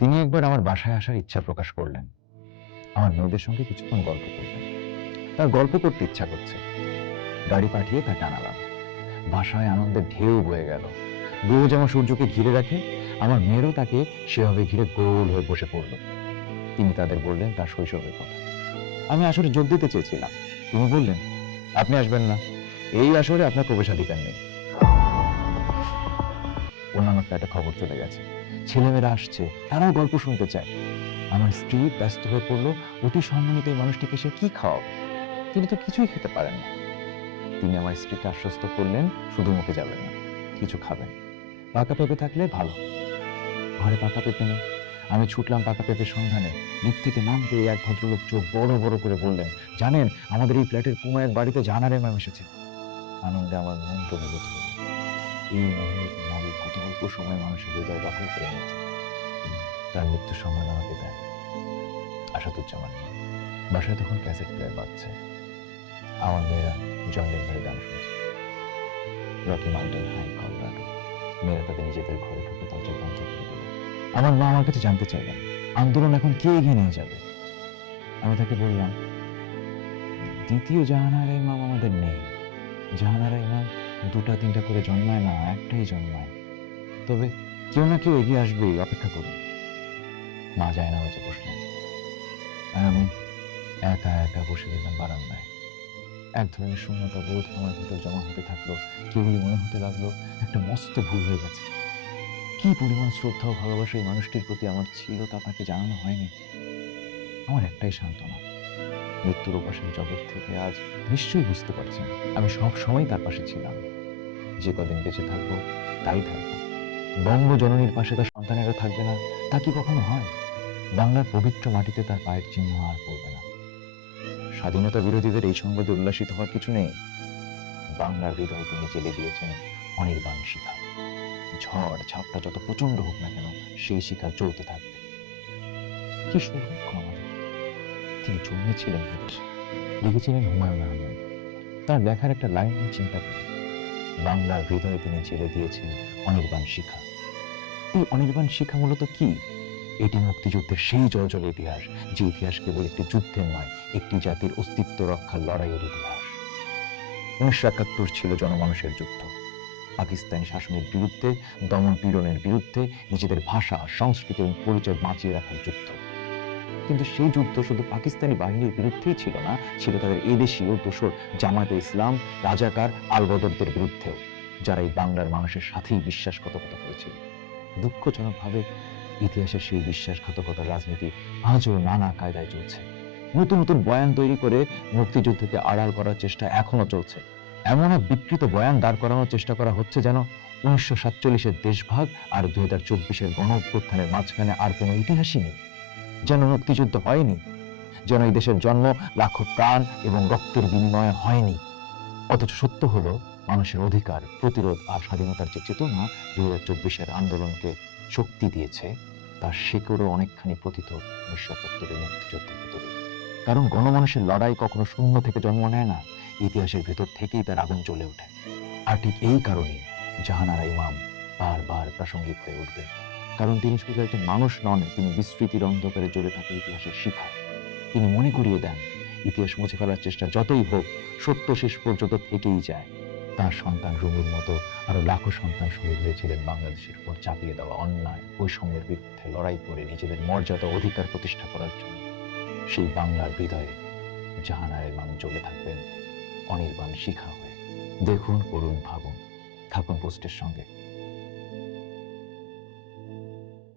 তিনি একবার আমার বাসায় আসার ইচ্ছা প্রকাশ করলেন। আমার মেয়েদের সঙ্গে কিছুক্ষণ গল্প করলেন। তার গল্প করতে ইচ্ছা করছে। গাড়ি পাঠিয়ে তা টানালাম। বাসায় আনন্দের ঢেউ বয়ে গেল। বউ যেমন সূর্যকে ঘিরে রাখে, আমার মেয়েরও তাকে সেভাবে ঘিরে গোল হয়ে বসে পড়ল। তিনি তাদের বললেন তার শৈশবের কথা। আমি আসরে যোগ দিতে চেয়েছিলাম। তিনি বললেন, আপনি আসবেন না, এই আসরে আপনার প্রবেশাধিকার নেই। অন্যান্য ফ্ল্যাটে খবর চলে গেছে, ছেলেমেয়েরা আসছে, তারাও গল্প শুনতে চায়। আমার স্ত্রী ব্যস্ত হয়ে পড়লো, অতি সম্মানিত এই মানুষটিকে সে কি খাওয়াবে? তিনি তো কিছুই খেতে পারেন না। তিনি আমার স্ত্রীকে আশ্বস্ত করলেন, শুধু মুখে যাবেন না, কিছু খাবেন। পাকা পেঁপে থাকলে ভালো। ঘরে পাকা পেঁপে নেই। আমি ছুটলাম পাকা পেঁপের সন্ধানে। লিফট থেকে নামতে এক ভদ্রলোক চোখ বড় বড় করে বললেন, জানেন আমাদের এই ফ্ল্যাটের কোনো এক বাড়িতে জাহানারা ইমাম এসেছে। আনন্দে আমার মন প্রবিভূত হল। এই মহিলা নারী কত অল্প সময় মানুষের হৃদয় দখল করে নিয়েছে। তার মৃত্যুর সম্মান আমাকে দেন। আসাদুজ্জামান নেই। বাসায় তখন ক্যাসেট প্লেয়ার বাজছে। আমার মেয়েরা জন ডেনভারের গান শুনছে। Rocky Mountain high, Colorado. মেয়েরা তাদের নিজেদের ঘরে ঢুকে দরজা বন্ধ করে দিল। আমার মা আমার কাছে জানতে চাইলেন, আন্দোলন এখন কে এগিয়ে নিয়ে যাবে? আমি তাকে বললাম, দ্বিতীয় জাহানারা ইমাম আমাদের নেই। জাহানারা ইমাম দুটা তিনটা করে জন্মায় না, একটাই জন্মায়। তবে কেউ না কেউ এগিয়ে আসবেই, অপেক্ষা করুন। মা যায় না হয়েছে বসলেন, আর আমি একা একা বসে রইলাম বারান্দায়। এক ধরনের শূন্যতা বোধ আমার ভিতর জমা হতে থাকলো। কেবলই মনে হতে লাগলো একটা মস্ত ভুল হয়ে গেছে। কি পরিমাণ শ্রদ্ধা ও ভালোবাসা এই মানুষটির প্রতি আমার ছিল তা তাকে জানানো হয়নি। আমার একটাই সান্ত্বনা, মৃত্যুর উপাসের জগৎ থেকে আজ নিশ্চয়ই বুঝতে পারছেন আমি সব সময় তার পাশে ছিলাম। যে কদিন বেঁচে থাকবো তাই থাকবো। বঙ্গজননীর পাশে তার সন্তানেরা থাকবে না, তা কি কখনো হয়? বাংলার পবিত্র মাটিতে তার পায়ের চিহ্ন আর পড়বে না। স্বাধীনতা বিরোধীদের এই সংবাদে উল্লাসিত হওয়ার কিছু নেই। বাংলার হৃদয়ে তিনি জেলে দিয়েছেন অনির্বাণ শিখা। ঝড় ঝাপটা যত প্রচন্ড হোক না কেন, সেই শিখা জ্বলতে থাকবে। কি সৌভাগ্য আমাদের! তিনি জন্মেছিলেন বিদেশে, লিখেছিলেন হুমায়ুন আহমেদ। তার লেখার একটা লাইন নিয়ে চিন্তা করি, বাংলার হৃদয়ে তিনি জেলে দিয়েছেন অনির্বাণ শিখা। এই অনির্বাণ শিখা মূলত কি? এটি মুক্তিযুদ্ধের সেই জলজল ইতিহাস, যে ইতিহাস কেবল একটি যুদ্ধের নয়, একটি জাতির অস্তিত্ব রক্ষার লড়াইয়ের ইতিহাস। 1971 ছিল জনমানুষের যুদ্ধ। পাকিস্তানি শাসনের বিরুদ্ধে, দমন পীড়নের বিরুদ্ধে, নিজেদের ভাষা, সংস্কৃতি এবং পরিচয় বাঁচিয়ে রাখার যুদ্ধ। কিন্তু সেই যুদ্ধ শুধু পাকিস্তানি বাহিনীর বিরুদ্ধেই ছিল না, ছিল তাদের এদেশীয় দোসর জামায়াতে ইসলাম, রাজাকার, আলবদরদের বিরুদ্ধেও, যারা এই বাংলার মানুষের সাথেই বিশ্বাসঘাতকতা করেছিল। দুঃখজনকভাবে ইতিহাসের সেই বিশ্বাসঘাতকতার রাজনীতি আজও নানা কায়দায় চলছে। নতুন নতুন বয়ান তৈরি করে মুক্তিযুদ্ধকে আড়াল করার চেষ্টা এখনো চলছে। এমন এক বিকৃত বয়ান দাঁড় করানোর চেষ্টা করা হচ্ছে যেন 1947-এর দেশভাগ আর 2024-এর গণ অভ্যুত্থানের মাঝখানে আর কোনো ইতিহাসই নেই, যেন মুক্তিযুদ্ধ হয়নি, যেন এই দেশের জন্ম লাখো প্রাণ এবং রক্তের বিনিময়ে হয়নি। অথচ সত্য হলো, মানুষের অধিকার, প্রতিরোধ আর স্বাধীনতার যে চেতনা 2024-এর আন্দোলনকে শক্তি দিয়েছে, তার শেকড়ও অনেকখানি প্রথিত 1971-এর মুক্তিযুদ্ধের ভেতরে। কারণ গণমানুষের লড়াই কখনো শূন্য থেকে জন্ম নেয় না, ইতিহাসের ভেতর থেকেই তার আগুন জ্বলে ওঠে। আর ঠিক এই কারণেই জাহানারা ইমাম বারবার প্রাসঙ্গিক হয়ে উঠবে। কারণ তিনি শুধু একজন মানুষ নন, তিনি বিস্মৃতির অন্ধকারে জ্বলে থাকা ইতিহাসের শিখা। তিনি মনে করিয়ে দেন, ইতিহাস মুছে ফেলার চেষ্টা যতই হোক, সত্য শেষ পর্যন্ত থেকেই যায়। তার সন্তান রুমির মতো আরো লাখো সন্তান শহীদ হয়েছিলেন বাংলাদেশের উপর চাপিয়ে দেওয়া অন্যায়, বৈষম্যের বিরুদ্ধে লড়াই করে নিজেদের মর্যাদা অধিকার প্রতিষ্ঠা করার জন্য। সেই বাংলার হৃদয়ে জাহানারা ইমাম জ্বলে থাকবেন অনির্বাণ শিখা হয়ে। দেখুন, পড়ুন, ভাবুন, থাকুন পোস্টের সঙ্গে।